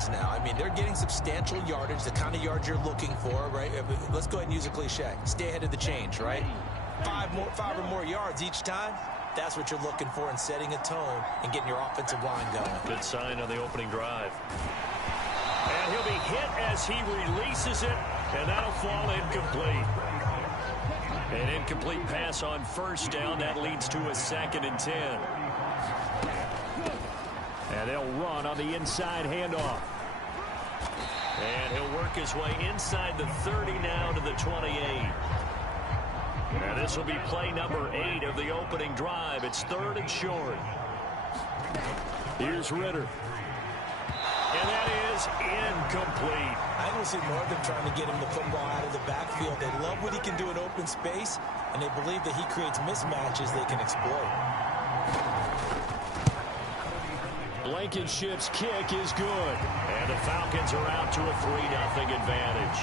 yards now. I mean, they're getting substantial yardage, the kind of yards you're looking for, right? Let's go ahead and use a cliche. Stay ahead of the change, right? Five or more yards each time. That's what you're looking for in setting a tone and getting your offensive line going. Good sign on the opening drive. And he'll be hit as he releases it, and that'll fall incomplete. An incomplete pass on first down. That leads to a 2nd and 10. And they'll run on the inside handoff. And he'll work his way inside the 30 now to the 28. And this will be play number 8 of the opening drive. It's 3rd and short. Here's Ritter. And that is incomplete. I don't see more of them trying to get him the football out of the backfield. They love what he can do in open space, and they believe that he creates mismatches they can exploit. Blankenship's kick is good. And the Falcons are out to a 3-0 advantage.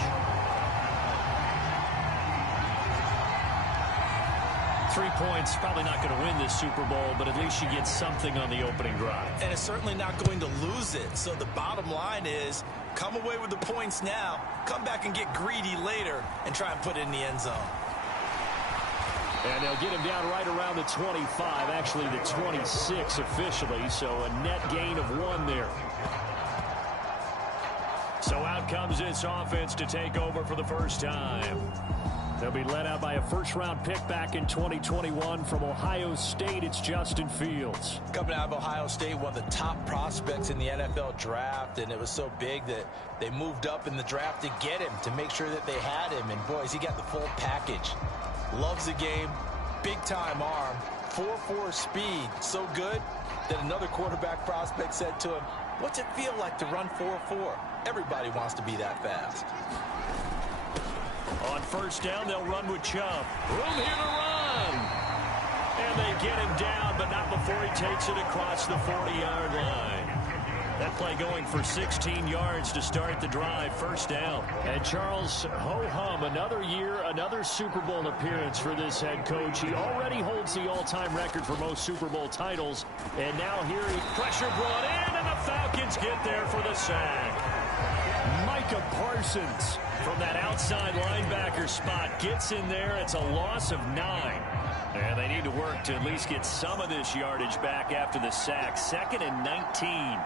3 points, probably not going to win this Super Bowl, but at least you get something on the opening drive. And it's certainly not going to lose it. So the bottom line is, come away with the points now, come back and get greedy later, and try and put it in the end zone. And they'll get him down right around the 25, actually the 26 officially, so a net gain of 1 there. So out comes this offense to take over for the first time. They'll be led out by a first-round pick back in 2021 from Ohio State. It's Justin Fields. Coming out of Ohio State, one of the top prospects in the NFL draft, and it was so big that they moved up in the draft to get him, to make sure that they had him. And, boys, he got the full package. Loves the game, big-time arm, 4.4 speed, so good that another quarterback prospect said to him, "What's it feel like to run 4.4? Everybody wants to be that fast." On first down, they'll run with Chubb. Room here to run. And they get him down, but not before he takes it across the 40-yard line. That play going for 16 yards to start the drive, first down. And Charles, ho-hum, another year, another Super Bowl appearance for this head coach. He already holds the all-time record for most Super Bowl titles. And now here, pressure brought in, and the Falcons get there for the sack. Micah Parsons from that outside linebacker spot gets in there. It's a loss of 9. And they need to work to at least get some of this yardage back after the sack. 2nd and 19.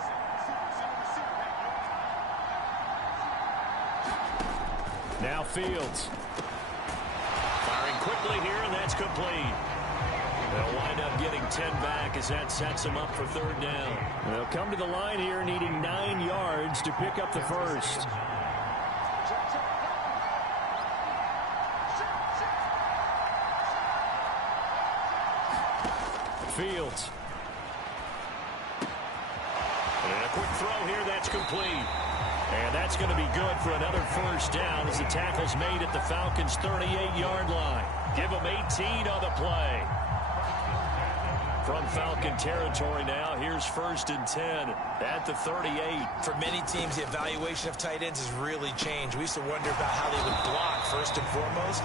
Now Fields. Firing quickly here, and that's complete. They'll wind up getting 10 back as that sets them up for 3rd down. They'll come to the line here needing 9 yards to pick up the first. Fields. And a quick throw here, that's complete. And that's going to be good for another first down as the tackle's made at the Falcons' 38-yard line. Give them 18 on the play. From Falcon territory now, here's 1st and 10 at the 38. For many teams, the evaluation of tight ends has really changed. We used to wonder about how they would block first and foremost.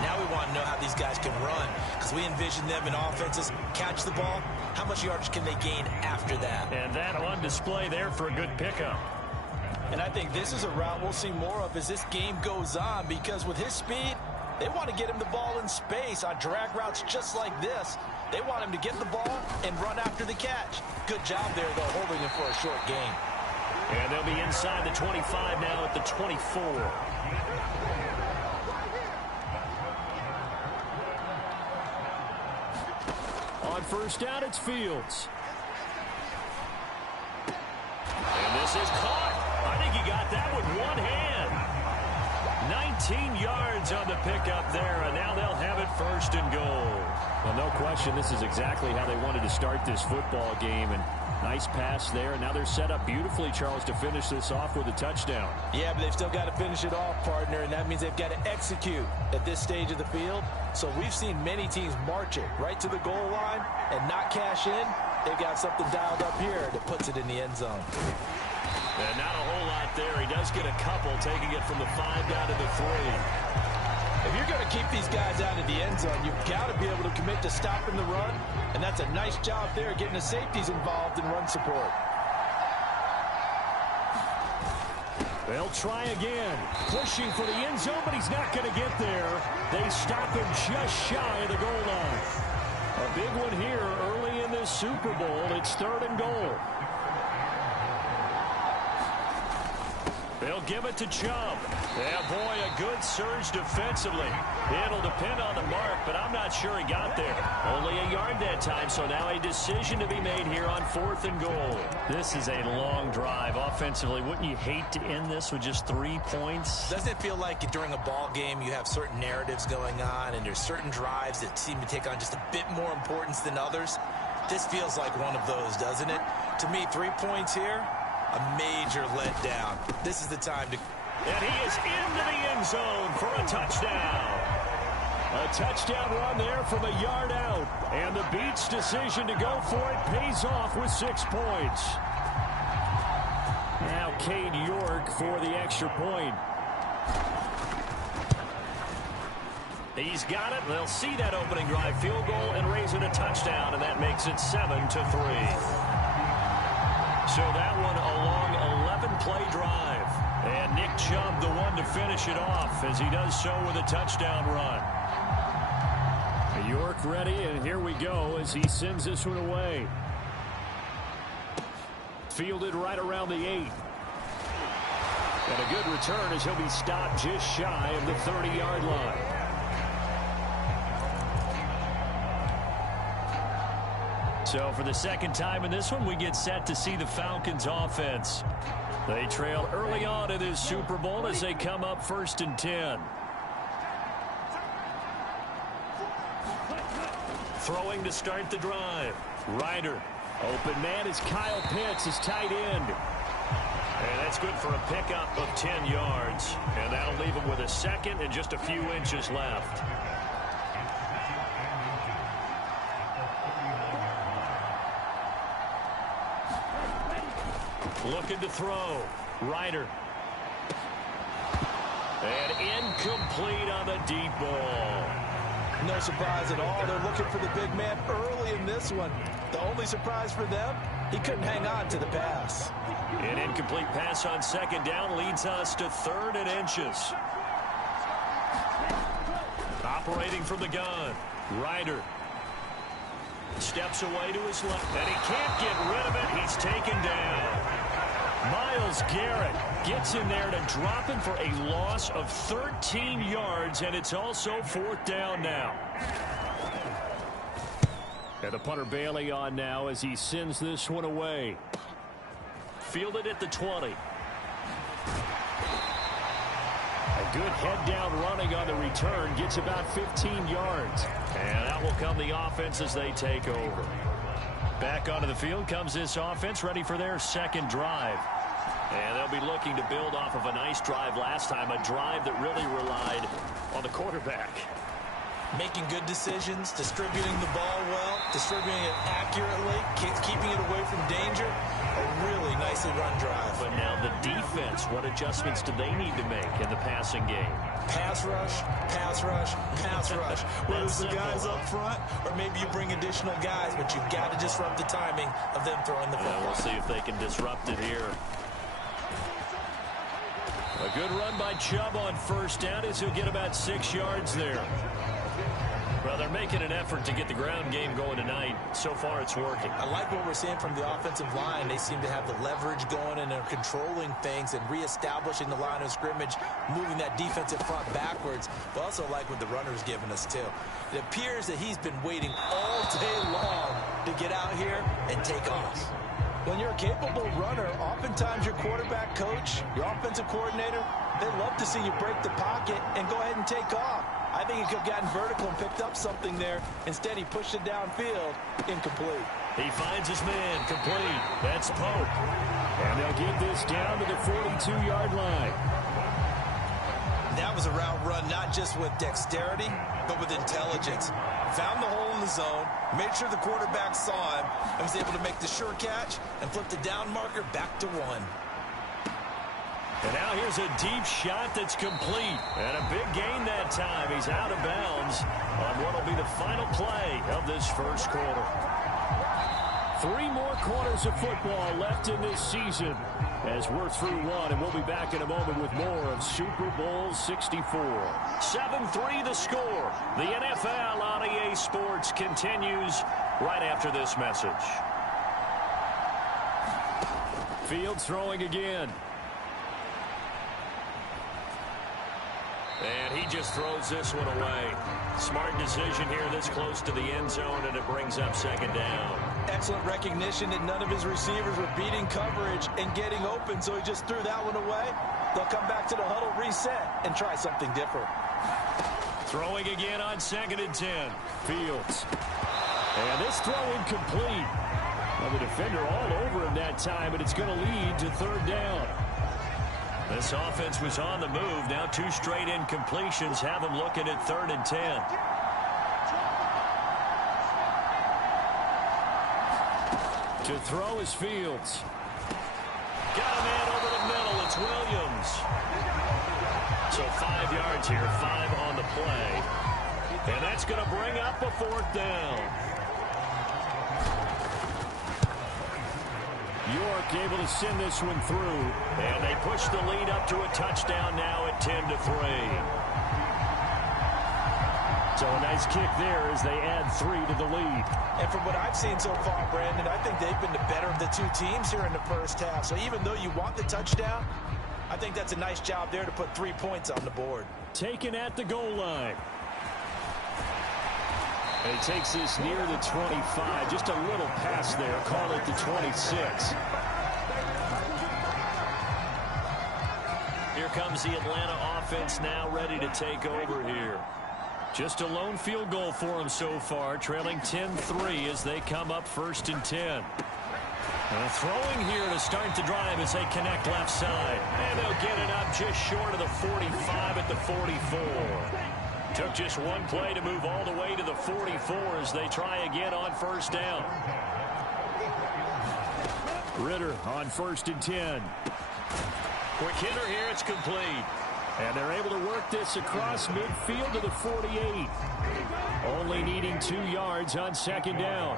Now we want to know how these guys can run, because we envision them in offenses catch the ball. How much yardage can they gain after that? And that on display there for a good pickup. And I think this is a route we'll see more of as this game goes on, because with his speed, they want to get him the ball in space on drag routes just like this. They want him to get the ball and run after the catch. Good job there, though, holding him for a short gain. And they'll be inside the 25 now at the 24. On first down, it's Fields. And this is caught. I think he got that with one hand. 19 yards on the pickup there, and now they'll have it 1st and goal. Well, no question, this is exactly how they wanted to start this football game. And nice pass there. And now they're set up beautifully, Charles, to finish this off with a touchdown. Yeah, but they've still got to finish it off, partner, and that means they've got to execute at this stage of the field. So we've seen many teams march it right to the goal line and not cash in. They've got something dialed up here that puts it in the end zone. And not a whole lot there. He does get a couple, taking it from the 5 down to the 3. If you're going to keep these guys out of the end zone, you've got to be able to commit to stopping the run, and that's a nice job there getting the safeties involved in run support. They'll try again. Pushing for the end zone, but he's not going to get there. They stop him just shy of the goal line. A big one here early in this Super Bowl. It's 3rd and goal. They'll give it to Chubb. Yeah, boy, a good surge defensively. It'll depend on the mark, but I'm not sure he got there. Only a yard that time, so now a decision to be made here on 4th and goal. This is a long drive offensively. Wouldn't you hate to end this with just 3 points? Doesn't it feel like during a ball game you have certain narratives going on and there's certain drives that seem to take on just a bit more importance than others? This feels like one of those, doesn't it? To me, 3 points here, a major letdown. This is the time to... And he is into the end zone for a touchdown. A touchdown run there from a yard out. And the Beats' decision to go for it pays off with 6 points. Now Cade York for the extra point. He's got it. They'll see that opening drive field goal and raise it a touchdown, and that makes it 7-3. So that one a long 11-play drive. And Nick Chubb the one to finish it off as he does so with a touchdown run. York ready, and here we go as he sends this one away. Fielded right around the 8. And a good return as he'll be stopped just shy of the 30-yard line. So for the second time in this one, we get set to see the Falcons offense. They trail early on in this Super Bowl as they come up 1st and 10. Throwing to start the drive. Ryder. Open man is Kyle Pitts, his tight end. And that's good for a pickup of 10 yards. And that'll leave him with a second and just a few inches left. Looking to throw. Ryder. And incomplete on the deep ball. No surprise at all. They're looking for the big man early in this one. The only surprise for them, he couldn't hang on to the pass. An incomplete pass on 2nd down leads us to 3rd and inches. Operating from the gun. Ryder. Steps away to his left. And he can't get rid of it. He's taken down. Myles Garrett gets in there to drop him for a loss of 13 yards, and it's also 4th down now. And the punter Bailey on now as he sends this one away. Fielded at the 20. A good head down running on the return. Gets about 15 yards. And that will come the offense as they take over. Back onto the field comes this offense, ready for their 2nd drive. And they'll be looking to build off of a nice drive last time, a drive that really relied on the quarterback. Making good decisions, distributing the ball well, distributing it accurately, keeping it away from danger. A really nicely run drive. But now the defense, what adjustments do they need to make in the passing game? Pass rush, pass rush, pass rush. Whether it's the guys up front or maybe you bring additional guys, but you've got to disrupt the timing of them throwing the football. We'll see if they can disrupt it here. A good run by Chubb on 1st down as he'll get about 6 yards there. Well, they're making an effort to get the ground game going tonight. So far, it's working. I like what we're seeing from the offensive line. They seem to have the leverage going and they're controlling things and reestablishing the line of scrimmage, moving that defensive front backwards. But also like what the runner's giving us, too. It appears that he's been waiting all day long to get out here and take off. When you're a capable runner, oftentimes your quarterback coach, your offensive coordinator, they love to see you break the pocket and go ahead and take off. I think he could have gotten vertical and picked up something there. Instead, he pushed it downfield. Incomplete. He finds his man. Complete. That's Pope. And they'll get this down to the 42-yard line. That was a route run not just with dexterity, but with intelligence. Found the hole in the zone, made sure the quarterback saw him, and was able to make the sure catch and flip the down marker back to 1. And now here's a deep shot that's complete. And a big gain that time. He's out of bounds on what will be the final play of this 1st quarter. 3 more quarters of football left in this season as we're through one, and we'll be back in a moment with more of Super Bowl 64. 7-3 the score. The NFL on EA Sports continues right after this message. Fields throwing again. And he just throws this one away. Smart decision here this close to the end zone, and it brings up second down. Excellent recognition that none of his receivers were beating coverage and getting open, so he just threw that one away. They'll come back to the huddle, reset, and try something different. Throwing again on 2nd and 10. Fields. And this throw incomplete. Well, the defender all over him that time, and it's going to lead to 3rd down. This offense was on the move. Now 2 straight incompletions have them looking at 3rd and 10. To throw is Fields. Got a man over the middle. It's Williams. So 5 yards here, 5 on the play. And that's going to bring up a 4th down. York able to send this one through. And they push the lead up to a touchdown now at 10-3. So a nice kick there as they add 3 to the lead. And from what I've seen so far, Brandon, I think they've been the better of the 2 teams here in the first half. So even though you want the touchdown, I think that's a nice job there to put 3 points on the board. Taken at the goal line. And he takes this near the 25. Just a little pass there. Call it the 26. Here comes the Atlanta offense now ready to take over here. Just a lone field goal for them so far, trailing 10-3 as they come up 1st and 10. Throwing here to start the drive as they connect left side. And they'll get it up just short of the 45 at the 44. Took just 1 play to move all the way to the 44 as they try again on 1st down. Ritter on 1st and 10. Quick hitter here, it's complete. And they're able to work this across midfield to the 48. Only needing 2 yards on 2nd down.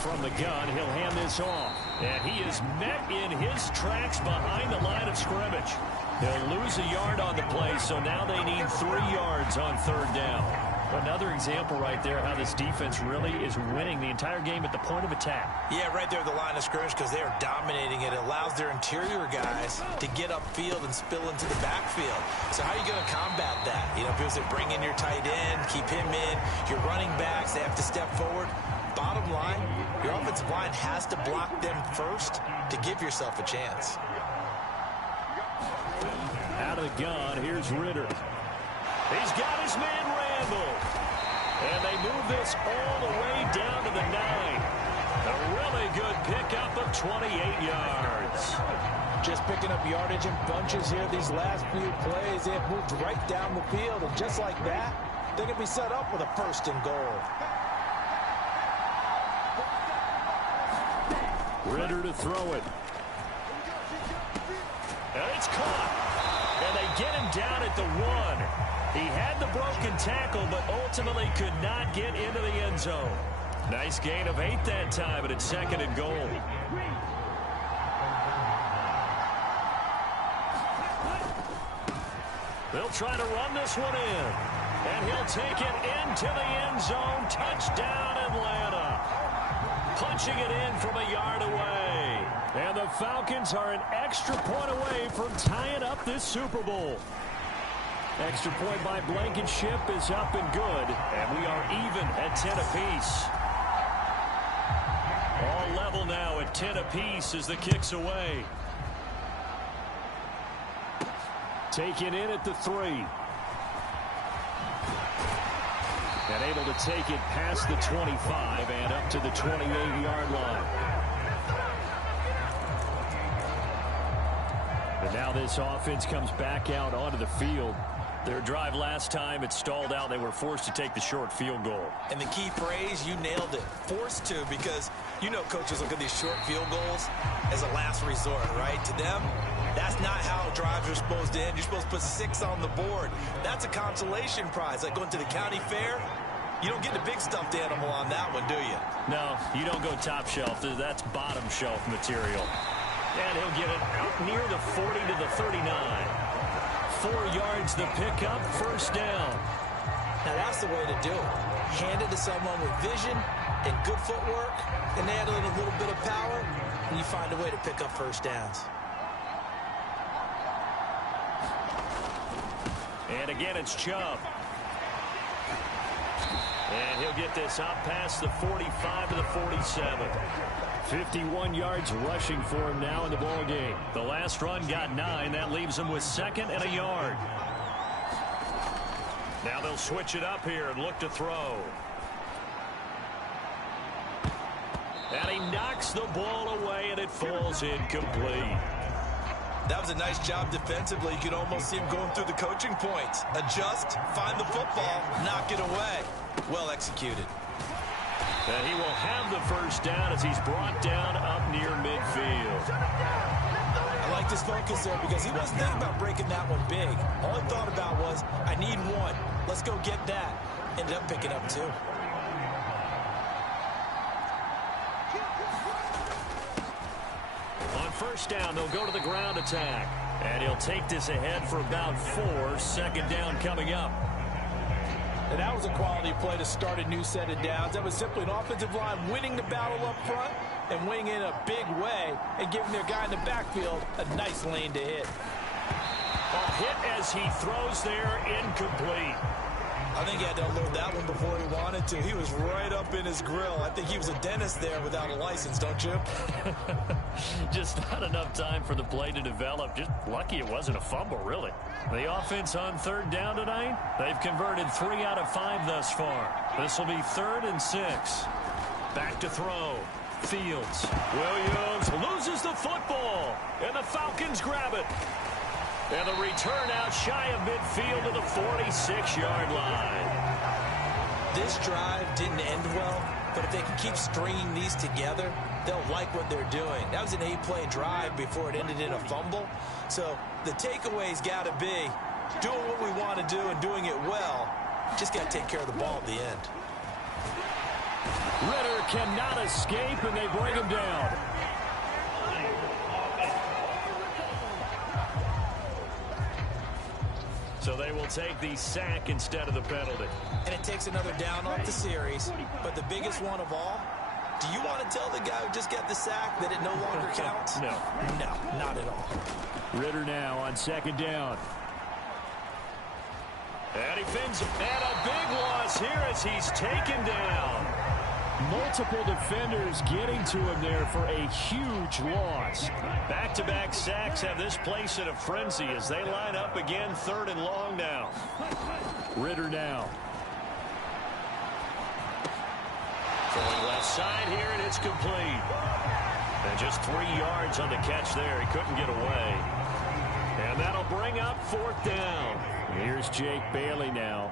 From the gun, he'll hand this off. And he is met in his tracks behind the line of scrimmage. They'll lose a yard on the play, so now they need 3 yards on 3rd down. Another example right there how this defense really is winning the entire game at the point of attack. Yeah, right there at the line of scrimmage because they are dominating it. It allows their interior guys to get upfield and spill into the backfield. So how are you going to combat that? You know, people say bring in your tight end, keep him in. Your running backs, they have to step forward. Bottom line, your offensive line has to block them first to give yourself a chance. Out of the gun, here's Ritter. He's got his man Randall. And they move this all the way down to the 9. A really good pickup of 28 yards. Just picking up yardage in bunches here these last few plays. They have moved right down the field. And just like that, they can be set up with a 1st and goal. Ritter to throw it. And it's caught. And they get him down at the 1. He had the broken tackle, but ultimately could not get into the end zone. Nice gain of 8 that time, but it's 2nd and goal. They'll try to run this one in. And he'll take it into the end zone. Touchdown, Atlanta. Punching it in from a yard away. And the Falcons are an extra point away from tying up this Super Bowl. Extra point by Blankenship is up and good. And we are even at 10 apiece. All level now at 10 apiece as the kick's away. Taken in at the 3. And able to take it past the 25 and up to the 28-yard line. And now this offense comes back out onto the field. Their drive last time, it stalled out. They were forced to take the short field goal. And the key phrase, you nailed it, forced to, because you know coaches look at these short field goals as a last resort, right? To them, that's not how drives are supposed to end. You're supposed to put 6 on the board. That's a consolation prize, like going to the county fair. You don't get the big stuffed animal on that one, do you? No, you don't go top shelf. That's bottom shelf material. And he'll get it out near the 40 to the 39. 4 yards the pickup, first down. Now that's the way to do it. Hand it to someone with vision and good footwork, and add a little bit of power, and you find a way to pick up first downs. And again, it's Chubb. And he'll get this out past the 45 to the 47. 51 yards rushing for him now in the ball game. The last run got 9. That leaves him with 2nd and a yard. Now they'll switch it up here and look to throw. And he knocks the ball away, and it falls incomplete. That was a nice job defensively. You could almost see him going through the coaching points. Adjust, find the football, knock it away. Well executed. And he will have the first down as he's brought down up near midfield. I like this focus there because he wasn't thinking about breaking that one big. All he thought about was, I need 1. Let's go get that. Ended up picking up 2. On first down, they'll go to the ground attack. And he'll take this ahead for about 4. 2nd down coming up. And that was a quality play to start a new set of downs. That was simply an offensive line winning the battle up front and winning in a big way and giving their guy in the backfield a nice lane to hit. A hit as he throws there, incomplete. I think he had to unload that one before he wanted to. He was right up in his grill. I think he was a dentist there without a license, don't you? Just not enough time for the play to develop. Just lucky it wasn't a fumble, really. The offense on 3rd down tonight, they've converted 3 out of 5 thus far. This will be 3rd and 6. Back to throw. Fields. Williams loses the football, and the Falcons grab it. And the return out shy of midfield to the 46-yard line. This drive didn't end well, but if they can keep stringing these together, they'll like what they're doing. That was an 8-play drive before it ended in a fumble. So the takeaway's got to be doing what we want to do and doing it well. Just got to take care of the ball at the end. Ritter cannot escape, and they bring him down. So they will take the sack instead of the penalty. And it takes another down off the series. But the biggest one of all, do you want to tell the guy who just got the sack that it no longer counts? No. No, not at all. Ritter now on 2nd down. And he fins, and a big loss here as he's taken down. Multiple defenders getting to him there for a huge loss. Back-to-back sacks have this place in a frenzy as they line up again 3rd and long now. Ritter now. Throwing left side here, and it's complete. And just 3 yards on the catch there. He couldn't get away. And that'll bring up 4th down. Here's Jake Bailey now.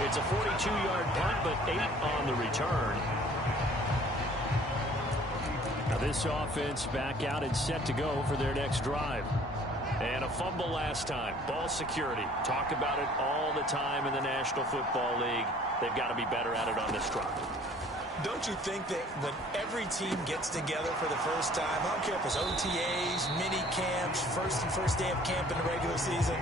It's a 42-yard punt, but 8 on the return. Now this offense back out and set to go for their next drive. And a fumble last time. Ball security. Talk about it all the time in the National Football League. They've got to be better at it on this drive. Don't you think that when every team gets together for the first time, I don't care if it's OTAs, mini camps, first day of camp in the regular season,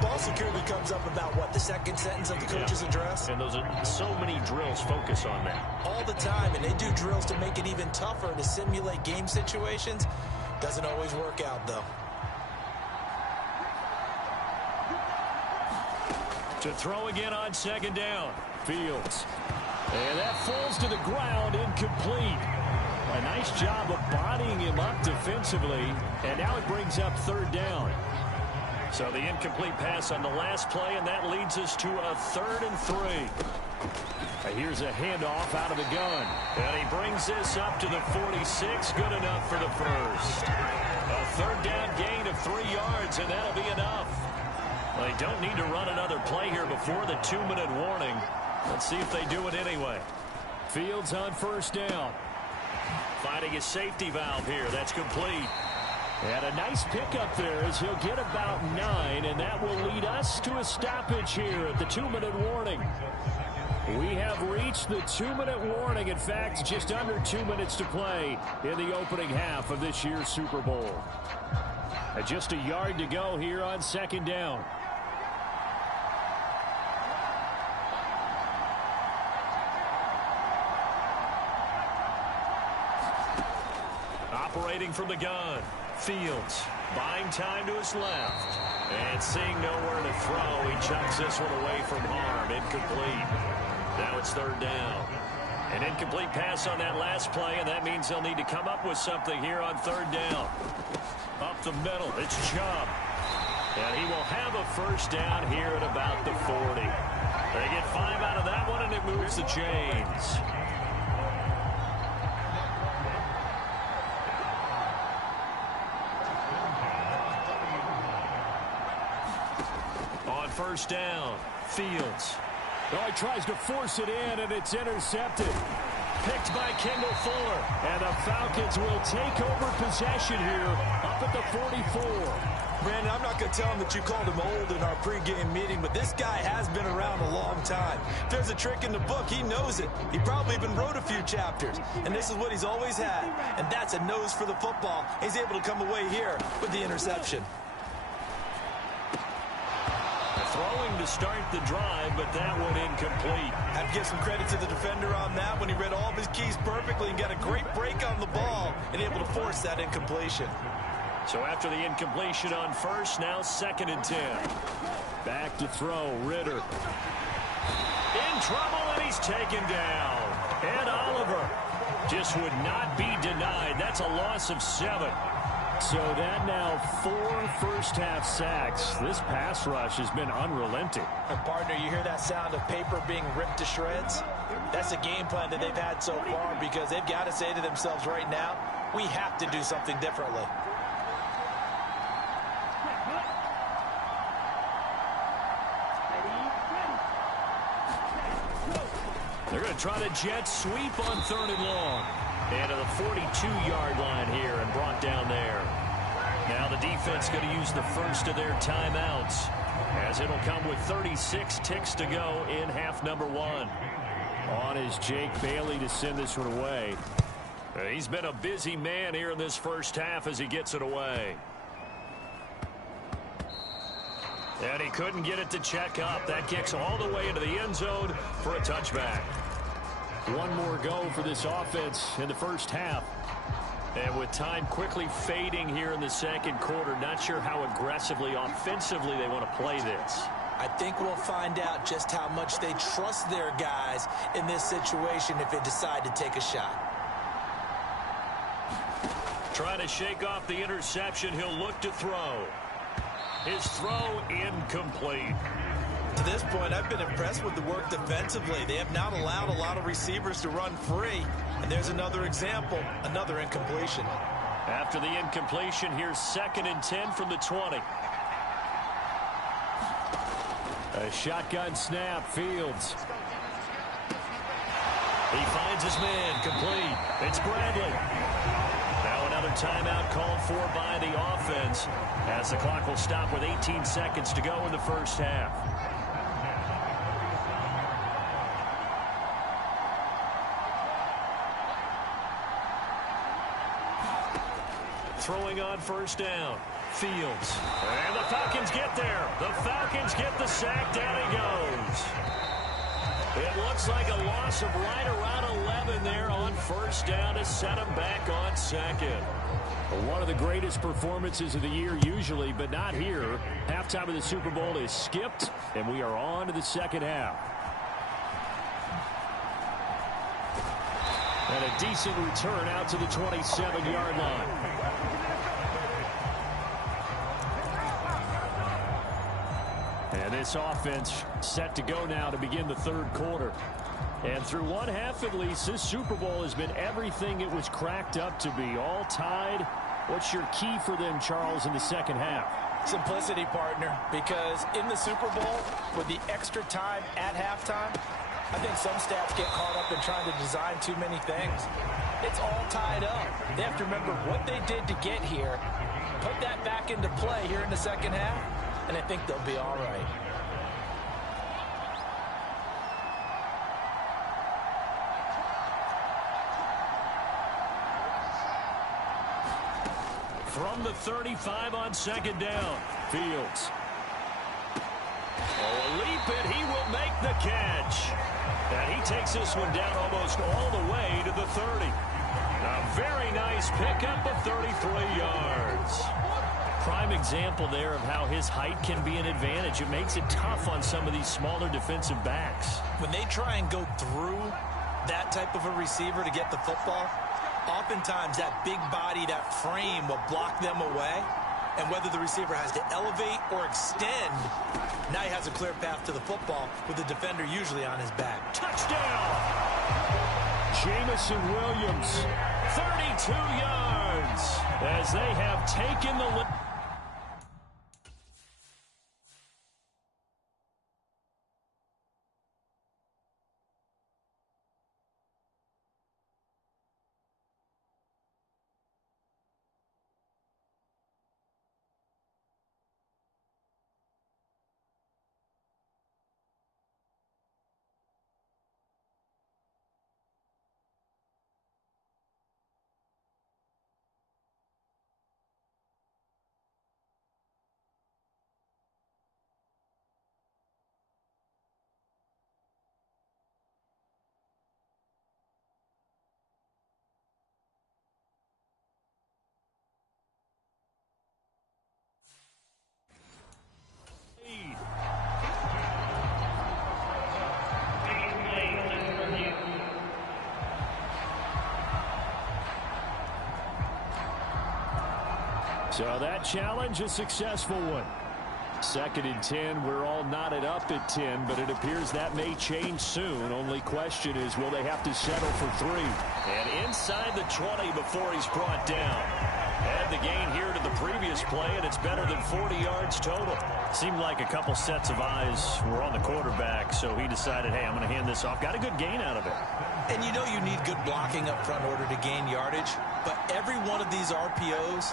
ball security comes up about what, the second sentence of the coach's address? And those are so many drills focus on that. All the time, and they do drills to make it even tougher to simulate game situations. Doesn't always work out, though. To throw again on 2nd down. Fields. And that falls to the ground, incomplete. A nice job of bodying him up defensively. And now it brings up 3rd down. So the incomplete pass on the last play, and that leads us to a 3rd and 3. Here's a handoff out of the gun. And he brings this up to the 46. Good enough for the first. A 3rd down gain of 3 yards, and that'll be enough. They don't need to run another play here before the 2-minute warning. Let's see if they do it anyway. Fields on 1st down. Finding his safety valve here. That's complete. And a nice pickup there as he'll get about 9, and that will lead us to a stoppage here at the 2-minute warning. We have reached the 2-minute warning. In fact, just under 2 minutes to play in the opening half of this year's Super Bowl. And just a yard to go here on 2nd down. Operating from the gun. Fields buying time to his left. And seeing nowhere to throw, he chucks this one away from harm. Incomplete. Now it's 3rd down. An incomplete pass on that last play, and that means they'll need to come up with something here on 3rd down. Up the middle, it's Chubb. And he will have a 1st down here at about the 40. They get 5 out of that one, and it moves the chains. On 1st down, Fields. Oh, he tries to force it in, and it's intercepted. Picked by Kendall Fuller. And the Falcons will take over possession here up at the 44. Brandon, I'm not going to tell him that you called him old in our pregame meeting, but this guy has been around a long time. If there's a trick in the book, he knows it. He probably even wrote a few chapters. And this is what he's always had. And that's a nose for the football. He's able to come away here with the interception. Throwing to start the drive, but that one incomplete. I have to give some credit to the defender on that when he read all of his keys perfectly and got a great break on the ball and able to force that incompletion. So after the incompletion on 1st, now 2nd and 10. Back to throw, Ritter. In trouble, and he's taken down. And Oliver just would not be denied. That's a loss of 7. So that now 4 first-half sacks. This pass rush has been unrelenting. And partner, you hear that sound of paper being ripped to shreds? That's the game plan that they've had so far because they've got to say to themselves right now, we have to do something differently. They're going to try the jet sweep on 3rd and long. And to the 42-yard line here and brought down there. Now the defense going to use the first of their timeouts as it'll come with 36 ticks to go in half number 1. On is Jake Bailey to send this one away. He's been a busy man here in this first half as he gets it away. And he couldn't get it to check up. That kicks all the way into the end zone for a touchback. One more go for this offense in the first half. And with time quickly fading here in the 2nd quarter, not sure how aggressively, offensively they want to play this. I think we'll find out just how much they trust their guys in this situation if they decide to take a shot. Trying to shake off the interception, he'll look to throw. His throw incomplete. To this point, I've been impressed with the work defensively. They have not allowed a lot of receivers to run free. And there's another example, another incompletion. After the incompletion, here's 2nd and 10 from the 20. A shotgun snap, Fields. He finds his man, complete. It's Bradley. Now another timeout called for by the offense as the clock will stop with 18 seconds to go in the first half. Throwing on 1st down. Fields. And the Falcons get there. The Falcons get the sack. Down he goes. It looks like a loss of right around 11 there on 1st down to set him back on 2nd. One of the greatest performances of the year usually, but not here. Halftime of the Super Bowl is skipped, and we are on to the 2nd half. And a decent return out to the 27-yard line. And this offense set to go now to begin the 3rd quarter. And through one half at least, this Super Bowl has been everything it was cracked up to be. All tied. What's your key for them, Charles, in the 2nd half? Simplicity, partner, because in the Super Bowl, with the extra time at halftime, I think some stats get caught up in trying to design too many things. It's all tied up. They have to remember what they did to get here, put that back into play here in the second half, and I think they'll be all right. From the 35 on second down, Fields. Oh, a leap, and he will make the catch. And he takes this one down almost all the way to the 30. A very nice pickup of 33 yards. Prime example there of how his height can be an advantage. It makes it tough on some of these smaller defensive backs. When they try and go through that type of a receiver to get the football, oftentimes that big body, that frame will block them away. And whether the receiver has to elevate or extend, now he has a clear path to the football with the defender usually on his back. Touchdown! Jamison Williams, 32 yards, as they have taken the lead. So that challenge, a successful one. 2nd and 10, we're all knotted up at 10, but it appears that may change soon. Only question is, will they have to settle for 3? And inside the 20 before he's brought down. Add the gain here to the previous play, and it's better than 40 yards total. Seemed like a couple sets of eyes were on the quarterback, so he decided, hey, I'm going to hand this off. Got a good gain out of it. And you know you need good blocking up front in order to gain yardage, but every one of these RPOs,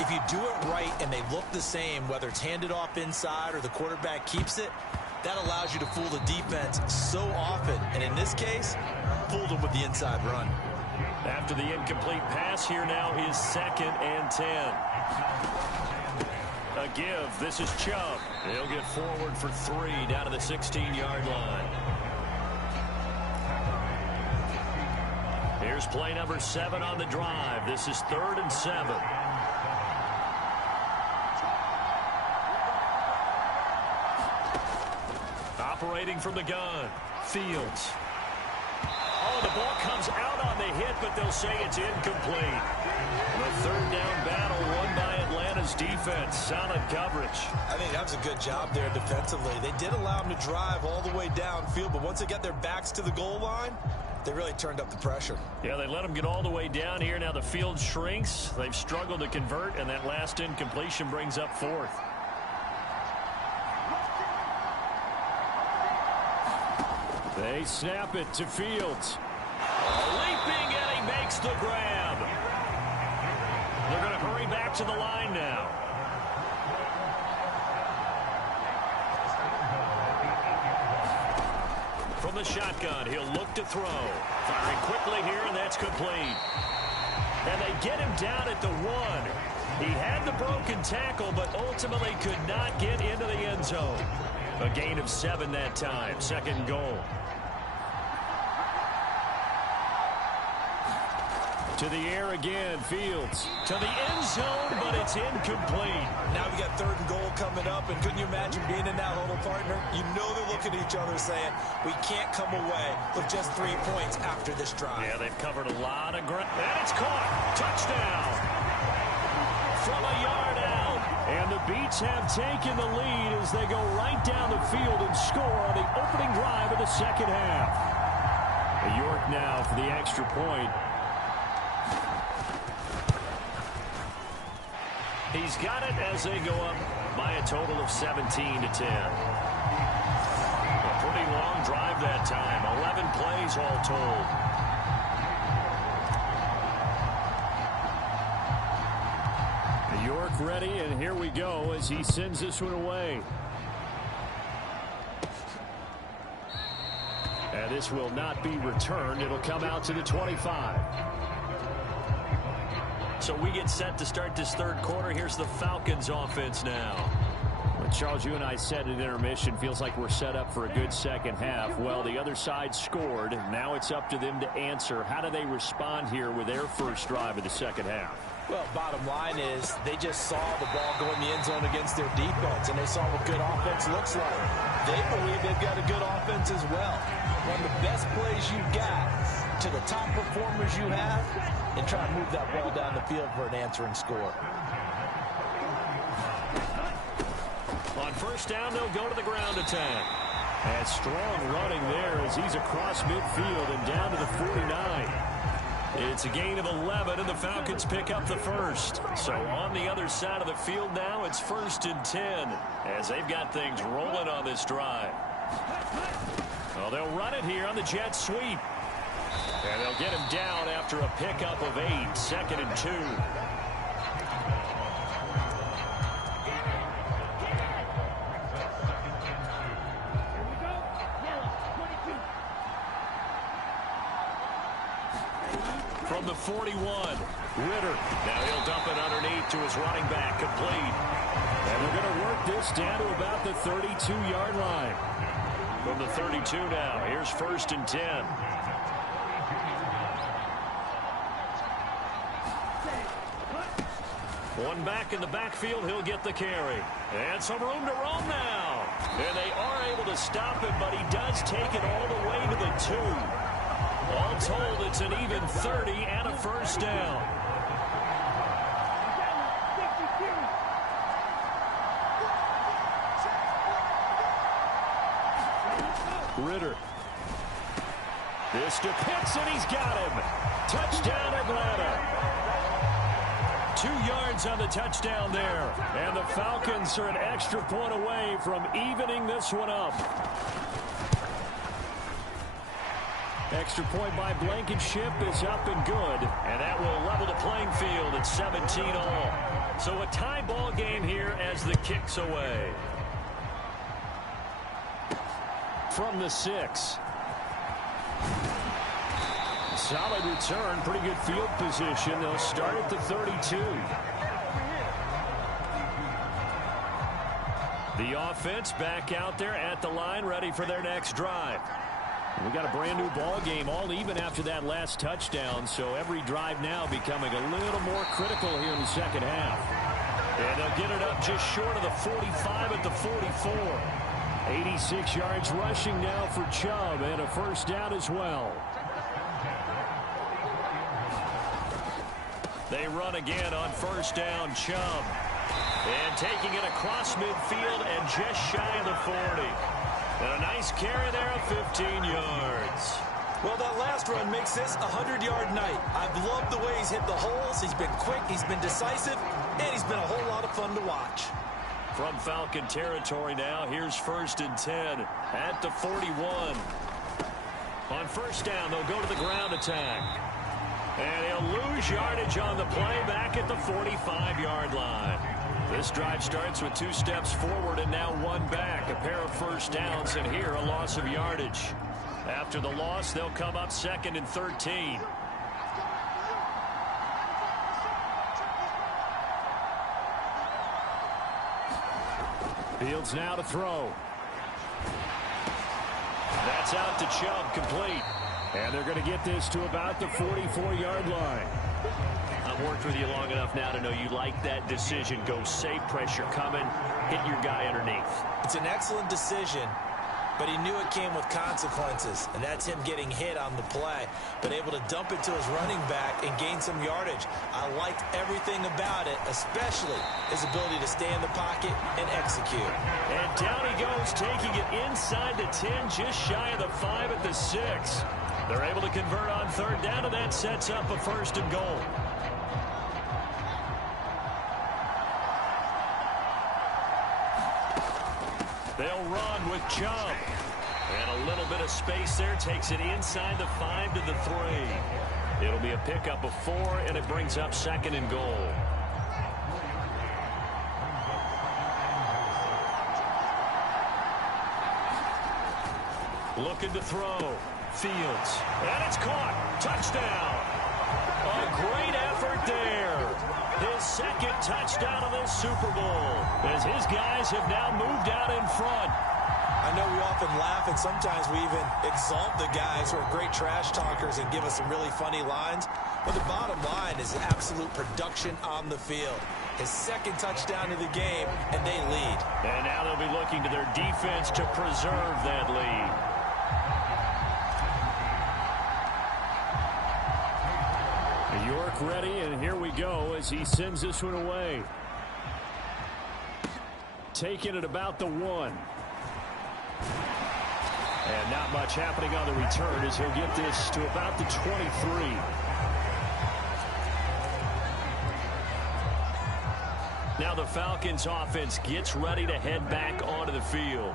if you do it right and they look the same, whether it's handed off inside or the quarterback keeps it, that allows you to fool the defense so often. And in this case, fooled them with the inside run. After the incomplete pass, here now is 2nd and 10. A give. This is Chubb. He'll get forward for 3 down to the 16-yard line. Here's play number 7 on the drive. This is 3rd and 7. Operating from the gun, Fields. Oh, the ball comes out on the hit, but they'll say it's incomplete. The 3rd down battle won by Atlanta's defense. Solid coverage. I think that was a good job there defensively. They did allow them to drive all the way downfield, but once they got their backs to the goal line, they really turned up the pressure. Yeah, they let them get all the way down here. Now the field shrinks. They've struggled to convert, and that last incompletion brings up 4th. They snap it to Fields. Leaping, and he makes the grab. They're going to hurry back to the line now. From the shotgun, he'll look to throw. Firing quickly here, and that's complete. And they get him down at the 1. He had the broken tackle, but ultimately could not get into the end zone. A gain of 7 that time. 2nd goal. To the air again, Fields. To the end zone, but it's incomplete. Now we got 3rd and goal coming up, and couldn't you imagine being in that huddle, partner? You know they're looking at each other saying, we can't come away with just 3 points after this drive. Yeah, they've covered a lot of ground. And it's caught. Touchdown. From a yard out. And the Beats have taken the lead as they go right down the field and score on the opening drive of the second half. York now for the extra point. He's got it as they go up by a total of 17-10. A pretty long drive that time. 11 plays all told. York ready, and here we go as he sends this one away. And this will not be returned. It'll come out to the 25. So we get set to start this third quarter. Here's the Falcons offense now. Well, Charles, you and I said at intermission, feels like we're set up for a good second half. Well, the other side scored. Now it's up to them to answer. How do they respond here with their first drive of the second half? Well, bottom line is they just saw the ball go in the end zone against their defense, and they saw what good offense looks like. They believe they've got a good offense as well. One of the best plays you've got to the top performers you have, and try to move that ball down the field for an answering score. On first down, they'll go to the ground attack. And strong running there as he's across midfield and down to the 49. It's a gain of 11, and the Falcons pick up the first. So on the other side of the field now, it's 1st and 10 as they've got things rolling on this drive. Well, they'll run it here on the jet sweep. And they'll get him down after a pickup of 8, 2nd and 2. From the 41, Ritter. Now he'll dump it underneath to his running back, complete. And they're going to work this down to about the 32-yard line. From the 32 now, here's 1st and 10. One back in the backfield, he'll get the carry. And some room to roam now. And they are able to stop him, but he does take it all the way to the 2. All told, it's an even 30 and a first down. Ritter. This to Pitts, and he's got him. Touchdown, Atlanta. 2 yards on the touchdown there. And the Falcons are an extra point away from evening this one up. Extra point by Blankenship is up and good. And that will level the playing field at 17 all. So a tie ball game here as the kick's away. From the 6. Solid return, pretty good field position. They'll start at the 32. The offense back out there at the line, ready for their next drive. We got a brand new ball game, all even after that last touchdown, so every drive now becoming a little more critical here in the second half. And they'll get it up just short of the 45 at the 44. 86 yards rushing now for Chubb, and a first down as well. They run again on first down, Chubb. And taking it across midfield and just shy of the 40. And a nice carry there of 15 yards. Well, that last run makes this a 100-yard night. I've loved the way he's hit the holes. He's been quick, he's been decisive, and he's been a whole lot of fun to watch. From Falcon territory now, here's 1st and 10 at the 41. On first down, they'll go to the ground attack. And he'll lose yardage on the play back at the 45-yard line. This drive starts with 2 steps forward and now 1 back. A pair of first downs, and here a loss of yardage. After the loss, they'll come up 2nd and 13. Fields now to throw. That's out to Chubb, complete. And they're going to get this to about the 44-yard line. I've worked with you long enough now to know you like that decision. Go safe, pressure coming, hit your guy underneath. It's an excellent decision, but he knew it came with consequences, and that's him getting hit on the play, but able to dump it to his running back and gain some yardage. I liked everything about it, especially his ability to stay in the pocket and execute. And down he goes, taking it inside the 10, just shy of the 5 at the 6. They're able to convert on third down, and that sets up a 1st and goal. They'll run with Chubb. And a little bit of space there takes it inside the 5 to the 3. It'll be a pickup of 4, and it brings up 2nd and goal. Looking to throw. Fields. And it's caught. Touchdown. A great effort there. His 2nd touchdown of this Super Bowl, as his guys have now moved out in front. I know we often laugh, and sometimes we even exalt the guys who are great trash talkers and give us some really funny lines. But the bottom line is absolute production on the field. His 2nd touchdown of the game, and they lead. And now they'll be looking to their defense to preserve that lead. York ready, and here we go as he sends this one away. Taking it about the 1. And not much happening on the return as he'll get this to about the 23. Now the Falcons offense gets ready to head back onto the field.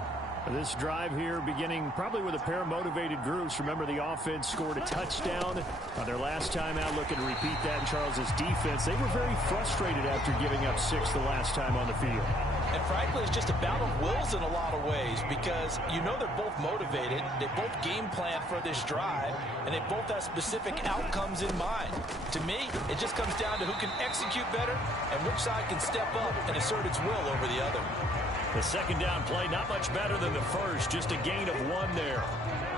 This drive here beginning probably with a pair of motivated groups. Remember, the offense scored a touchdown on their last time out, looking to repeat that in Charles's defense. They were very frustrated after giving up 6 the last time on the field. And frankly, it's just a battle of wills in a lot of ways, because you know they're both motivated, they both game plan for this drive, and they both have specific outcomes in mind. To me, it just comes down to who can execute better and which side can step up and assert its will over the other. The 2nd down play, not much better than the first, just a gain of 1 there.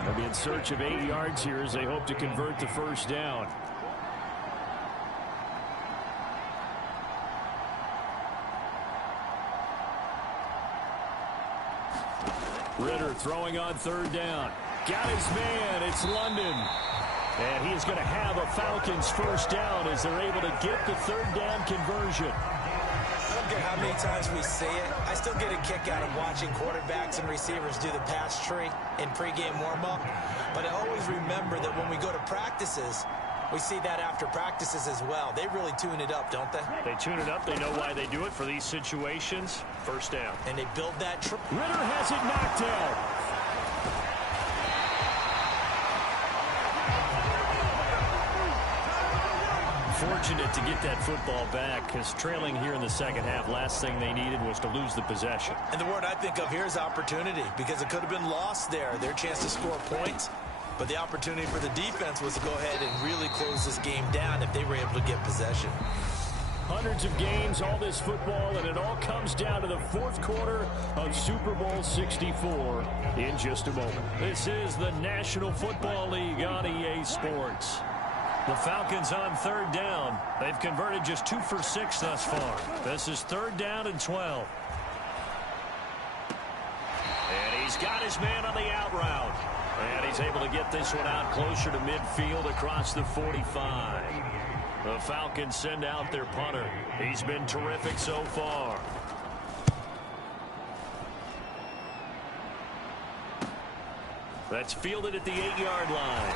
They'll be in search of 8 yards here as they hope to convert the 1st down. Ritter throwing on 3rd down. Got his man. It's London. And he is going to have a Falcons 1st down as they're able to get the 3rd down conversion. I don't care how many times we say it, I still get a kick out of watching quarterbacks and receivers do the pass tree in pregame warm-up. But I always remember that when we go to practices, we see that after practices as well. They really tune it up, don't they? They tune it up. They know why they do it for these situations. 1st down. And they build that. Ritter has it knocked out. Fortunate to get that football back, because trailing here in the 2nd half, last thing they needed was to lose the possession. And the word I think of here is opportunity, because it could have been lost there. Their chance to score points. But the opportunity for the defense was to go ahead and really close this game down if they were able to get possession. Hundreds of games, all this football, and it all comes down to the 4th quarter of Super Bowl 64 in just a moment. This is the National Football League on EA Sports. The Falcons on 3rd down. They've converted just 2 for 6 thus far. This is 3rd down and 12. And he's got his man on the out route. And he's able to get this one out closer to midfield across the 45. The Falcons send out their punter. He's been terrific so far. That's fielded at the 8-yard line.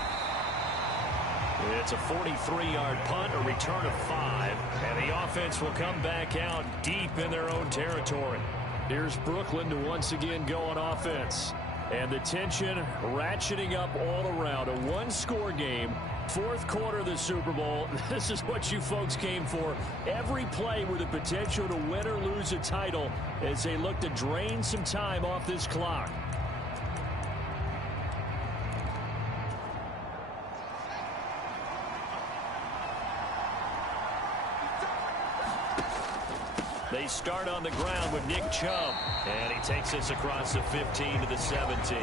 It's a 43-yard punt, a return of 5. And the offense will come back out deep in their own territory. Here's Brooklyn to once again go on offense. And the tension ratcheting up all around. A 1-score game. 4th quarter of the Super Bowl. This is what you folks came for. Every play with the potential to win or lose a title as they look to drain some time off this clock. They start on the ground with Nick Chubb. And he takes us across the 15 to the 17.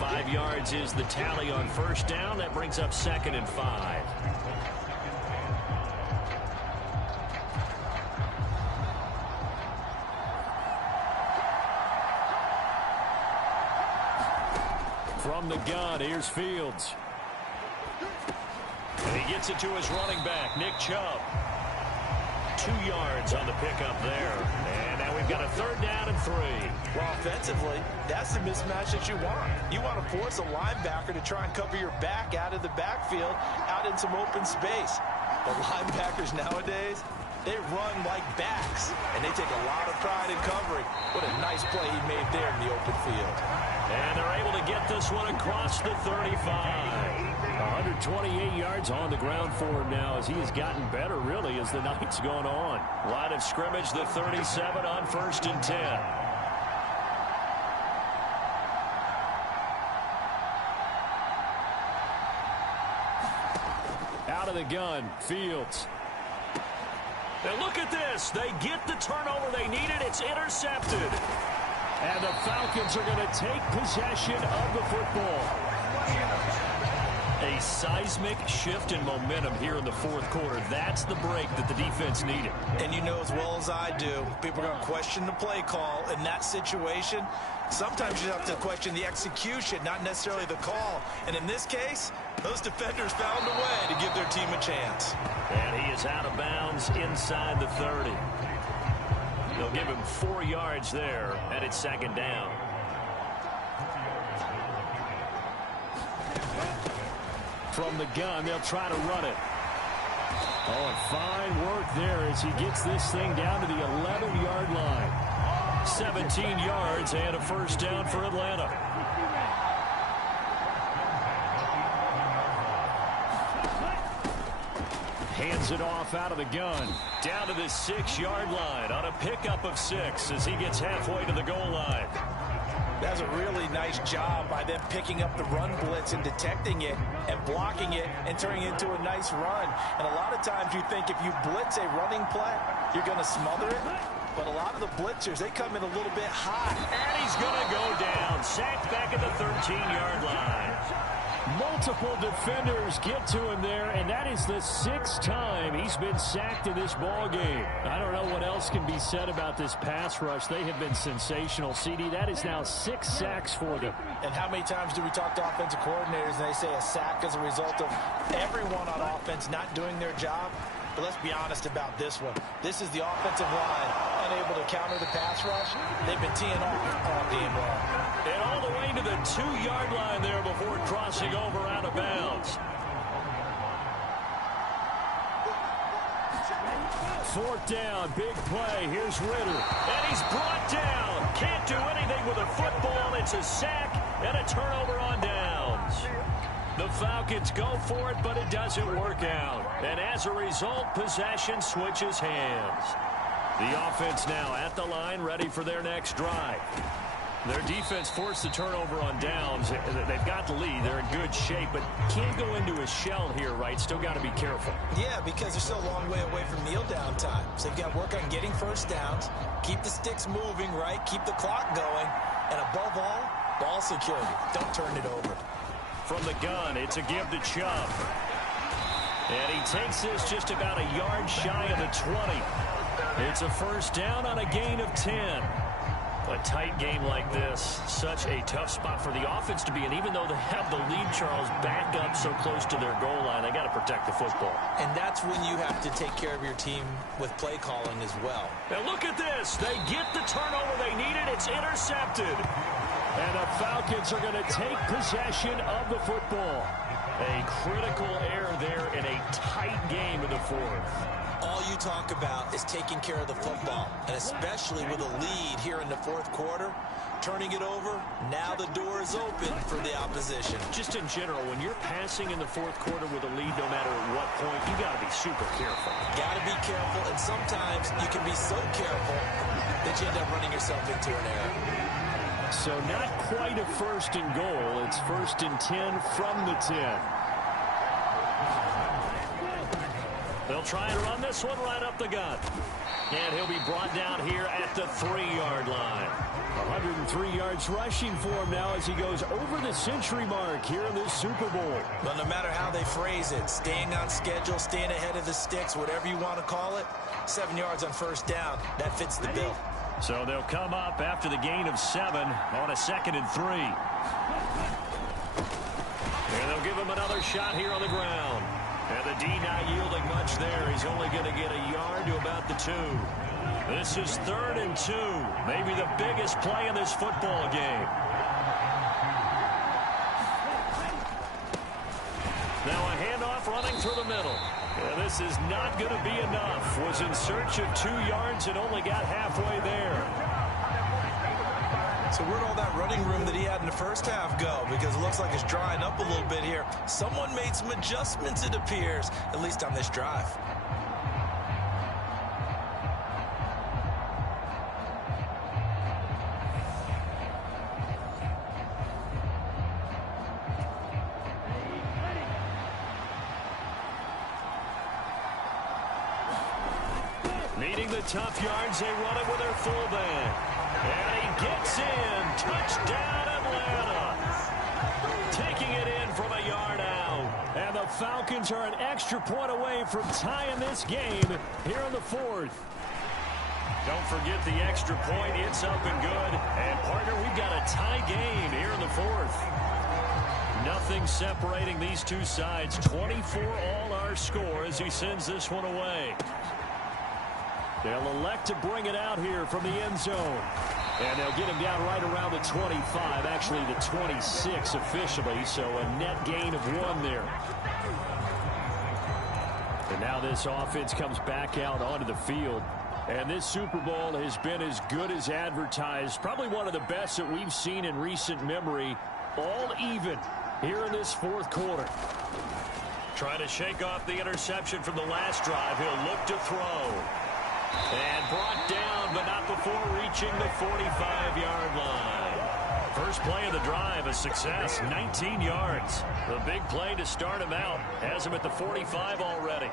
5 yards is the tally on 1st down. That brings up 2nd and 5. From the gun, here's Fields. And he gets it to his running back, Nick Chubb. 2 yards on the pickup there. And now we've got a 3rd down and 3. Well, offensively, that's the mismatch that you want. You want to force a linebacker to try and cover your back out of the backfield, out in some open space. But linebackers nowadays, They run like backs, and they take a lot of pride in covering. What a nice play he made there in the open field. And they're able to get this one across the 35. 128 yards on the ground for him now as he has gotten better, really, as the night's gone on. Line of scrimmage, the 37 on 1st and 10. Out of the gun, Fields. And look at this. They get the turnover they needed. It's intercepted. And the Falcons are going to take possession of the football. A seismic shift in momentum here in the fourth quarter. That's the break that the defense needed. And you know as well as I do, people are going to question the play call in that situation. Sometimes you have to question the execution, not necessarily the call. And in this case, those defenders found a way to give their team a chance. And he is out of bounds inside the 30. They'll give him 4 yards there, and it's 2nd down. From the gun, they'll try to run it. Oh, and fine work there as he gets this thing down to the 11-yard line. 17 yards and a 1st down for Atlanta. Hands it off out of the gun. Down to the 6-yard line on a pickup of 6 as he gets halfway to the goal line. That's a really nice job by them picking up the run blitz and detecting it and blocking it and turning it into a nice run. And a lot of times you think if you blitz a running play, you're going to smother it. But a lot of the blitzers, they come in a little bit high. And he's going to go down. Sacked back at the 13-yard line. Multiple defenders get to him there, and that is the 6th time he's been sacked in this ball game. I don't know what else can be said about this pass rush. They have been sensational, CD. That is now 6 sacks for them. And how many times do we talk to offensive coordinators and they say a sack is a result of everyone on offense not doing their job? But let's be honest about this one. This is the offensive line unable to counter the pass rush. They've been teeing off all game long. And all the way to the 2-yard line there before crossing over out of bounds. 4th down, big play. Here's Ritter. And he's brought down. Can't do anything with a football. It's a sack and a turnover on downs. The Falcons go for it, but it doesn't work out. And as a result, possession switches hands. The offense now at the line, ready for their next drive. Their defense forced the turnover on downs. They've got the lead. They're in good shape, but can't go into a shell here, right? Still got to be careful. Yeah, because they're still a long way away from kneel down time. So they've got to work on getting 1st downs, keep the sticks moving, right? Keep the clock going, and above all, ball security. Don't turn it over. From the gun, it's a give to Chubb. And he takes this just about a yard shy of the 20. It's a 1st down on a gain of 10. A tight game like this, such a tough spot for the offense to be in. Even though they have the lead, Charles, back up so close to their goal line, they got to protect the football. And that's when you have to take care of your team with play calling as well. And look at this. They get the turnover they needed. It's intercepted. And the Falcons are going to take possession of the football. A critical error there in a tight game in the 4th. All you talk about is taking care of the football, and especially with a lead here in the 4th quarter, turning it over, now the door is open for the opposition. Just in general, when you're passing in the 4th quarter with a lead, no matter at what point, you got to be super careful. Got to be careful, and sometimes you can be so careful that you end up running yourself into an error. So not quite a 1st and goal. It's 1st and 10 from the 10. They'll try and run this one right up the gut. And he'll be brought down here at the 3-yard line. 103 yards rushing for him now as he goes over the century mark here in this Super Bowl. But no matter how they phrase it, staying on schedule, staying ahead of the sticks, whatever you want to call it, 7 yards on 1st down, that fits the bill. So they'll come up after the gain of 7 on a 2nd and 3. And they'll give him another shot here on the ground. And the D not yielding much there. He's only going to get a yard to about the 2. This is 3rd and 2. Maybe the biggest play in this football game. Now a handoff running through the middle. And this this is not going to be enough. Was in search of 2 yards and only got halfway there. So where'd all that running room that he had in the first half go? Because it looks like it's drying up a little bit here. Someone made some adjustments, it appears, at least on this drive. Needing the tough yards, they run it with their fullback. And he gets in. Touchdown, Atlanta. Taking it in from a yard out. And the Falcons are an extra point away from tying this game here in the 4th. Don't forget the extra point. It's up and good. And, partner, we've got a tie game here in the 4th. Nothing separating these two sides. 24 all our score as he sends this one away. They'll elect to bring it out here from the end zone. And they'll get him down right around the 25, actually the 26 officially, so a net gain of 1 there. And now this offense comes back out onto the field. And this Super Bowl has been as good as advertised. Probably one of the best that we've seen in recent memory. All even here in this 4th quarter. Trying to shake off the interception from the last drive. He'll look to throw. And brought down, but not before reaching the 45-yard line. First play of the drive, a success, 19 yards. The big play to start him out. Has him at the 45 already.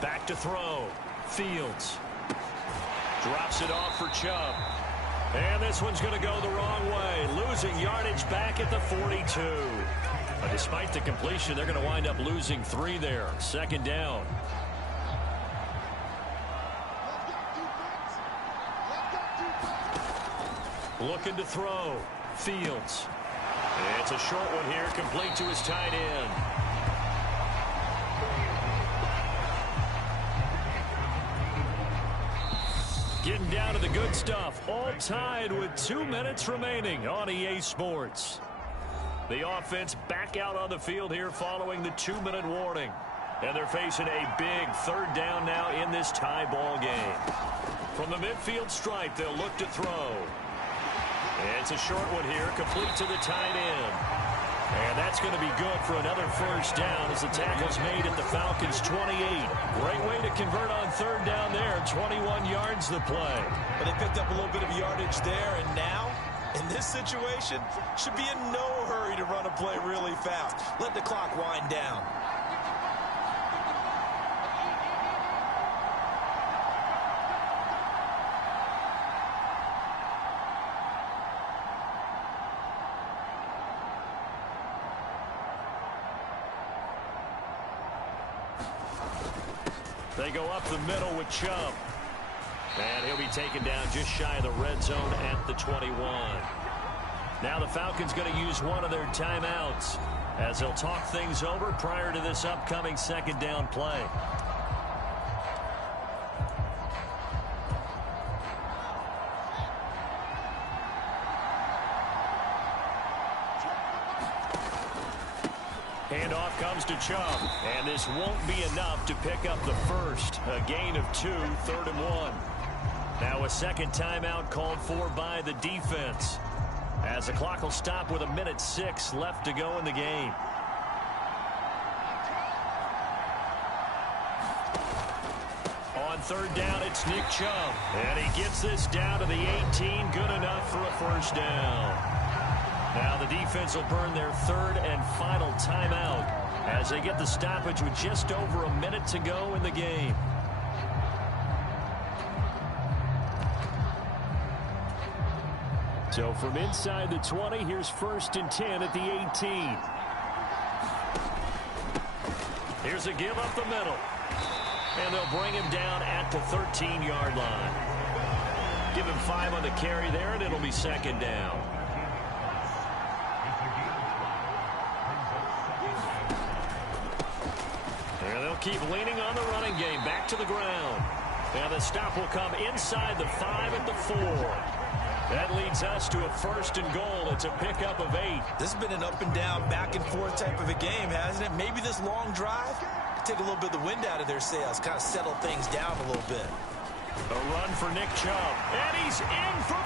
Back to throw. Fields. Drops it off for Chubb. And this one's going to go the wrong way. Losing yardage back at the 42. But despite the completion, they're going to wind up losing 3 there. Second down. Looking to throw. Fields. It's a short one here, complete to his tight end. Getting down to the good stuff. All tied with 2 minutes remaining on EA Sports. The offense back out on the field here following the 2-minute warning. And they're facing a big 3rd down now in this tie ball game. From the midfield stripe, they'll look to throw. It's a short one here, complete to the tight end. And that's going to be good for another first down as the tackle's made at the Falcons' 28. Great way to convert on 3rd down there. 21 yards the play. But they picked up a little bit of yardage there, and now, in this situation, should be in no hurry to run a play really fast. Let the clock wind down. They go up the middle with Chubb. And he'll be taken down just shy of the red zone at the 21. Now the Falcons going to use one of their timeouts as they'll talk things over prior to this upcoming 2nd down play. Handoff comes to Chubb, and this won't be enough to pick up the first. A gain of 2, 3rd and 1. Now a second timeout called for by the defense, as the clock will stop with 1:06 left to go in the game. On 3rd down, it's Nick Chubb, and he gets this down to the 18, good enough for a first down. Now the defense will burn their 3rd and final timeout as they get the stoppage with just over a minute to go in the game. So from inside the 20, here's 1st and 10 at the 18. Here's a give up the middle. And they'll bring him down at the 13-yard line. Give him 5 on the carry there, and it'll be 2nd down. keep leaning on the running game. Back to the ground. Now the stop will come inside the 5 at the 4. That leads us to a 1st and goal. It's a pickup of 8. This has been an up and down, back and forth type of a game, hasn't it? Maybe this long drive could take a little bit of the wind out of their sails, kind of settle things down a little bit. A run for Nick Chubb. And he's in for